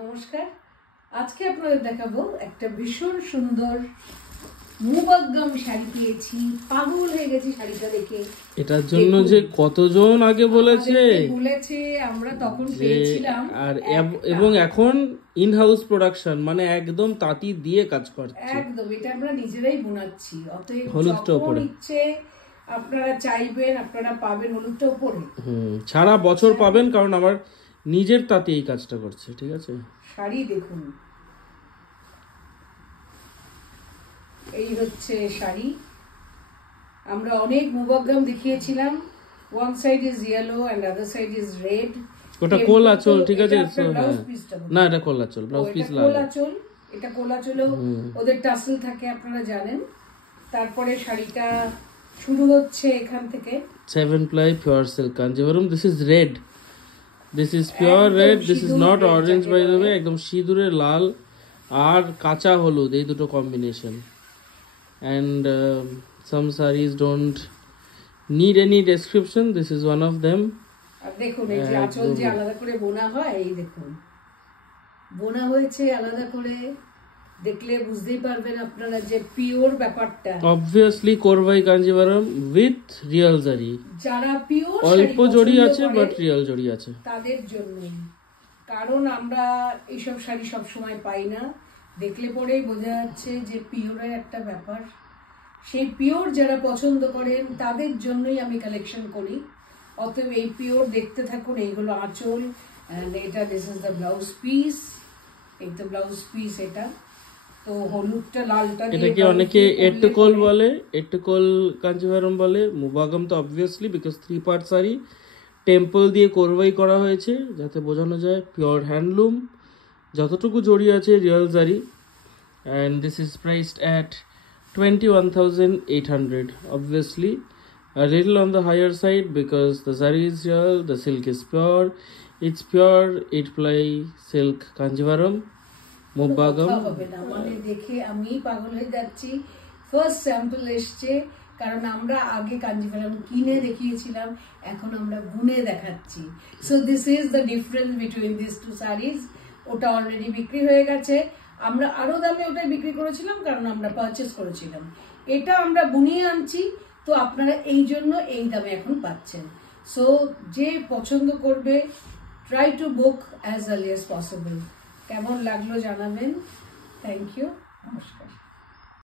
নমস্কার। আজকে আপনাদের দেখাবো একটা ভীষণ সুন্দর মুবাগ্গাম শাড়ি পেয়েছি। পাগল হয়ে গেছি শাড়িটা দেখে। এটার জন্য যে কতজন আগে বলেছে আমরা তখন পেয়েছিলাম, আর এবং এখন ইন হাউস প্রোডাকশন, মানে একদম তাঁতি দিয়ে কাজ করছে। একদম এটা আমরা নিজেরাই বোনাচ্ছি। অতএব হলুদটা উপরে ইচ্ছে আপনারা চাইবেন আপনারা পাবেন হলুদটা উপরে। সারা বছর পাবেন, কারণ আমার নিজের তাঁতি এই কাজটা করছে। ঠিক আছে, শাড়ি দেখুন, এই হচ্ছে শাড়ি। আমরা অনেক মুবাগ্গাম দেখিয়েছিলাম, one side is yellow and other side is red. ওটা কোল আঁচল, ঠিক আছে। না, এটা কোল আঁচল, ব্লাউজ পিস লাল। কোল আঁচল, এটা কোল আঁচলেও ওদের টাসেল থাকে, আপনারা জানেন। তারপরে শাড়িটা শুরু হচ্ছে এখান থেকে। 7 ply pure silk Kanjivaram. This is red. This is pure red. This is not orange, by the way. একদম সিঁদুরে লাল আর কাঁচা হলুদ, এই দুটো combination. And some sarees don't need any description. This is one of them. আর দেখুন এই যে আঁচল যে আলাদা করে বোনা হয়, এই দেখুন বোনা হয়েছে আলাদা করে। দেখলে বুঝতেই পারবেন আপনারা যে পিওর ব্যাপারটা। Obviously Korvai Kanjivaram with real zari. যারা পিওর অল্প জড়ি আছে বাট রিয়েল জড়ি আছে তাদের জন্য, কারণ আমরা এইসব শাড়ি সব সময় পাই না। দেখলে পরেই বোঝা যাচ্ছে যে পিওরের একটা ব্যাপার। সেই পিওর যারা পছন্দ করেন তাদের জন্যই আমি কালেকশন করি। অতএব এই পিওর দেখতে থাকুন। এইগুলো আঁচল, এটা this is the blouse piece. এই তো ব্লাউজ পিস। এটা তো হলুদটা লালটা, এটাকে অনেকে এট্টুকোল বলে, এট্টুকোল কাঞ্জিভারম বলে। মুবাগম তো obviously, because 3 part sari temple দিয়ে কোরবাই করা হয়েছে, যাতে বোঝানো যায় পিওর হ্যান্ডলুম। যতটুকু জড়ি আছে রিয়েল জারি। And this is priced at 21,800. Obviously a little on the higher side because the zari is real, the silk is pure. It's pure 8 ply silk Kanjivaram মুবাগম। মানে দেখে আমি পাগল হয়ে যাচ্ছি। ফার্স্ট স্যাম্পল এসছে, কারণ আমরা আগে কাঞ্জিভারাম কিনে দেখিয়েছিলাম, এখন আমরা বুনে দেখাচ্ছি। So this is the difference between this two saris. ওটা অলরেডি বিক্রি হয়ে গেছে। আমরা আরো দামে ওটা বিক্রি করেছিলাম, কারণ আমরা পারচেস করেছিলাম। এটা আমরা বুনিয়ে আনছি, তো আপনারা এই জন্য এই দামে এখন পাচ্ছেন। সো যে পছন্দ করবে, try to book as early as possible. কেমন লাগলো জানাবেন। থ্যাংক ইউ, নমস্কার।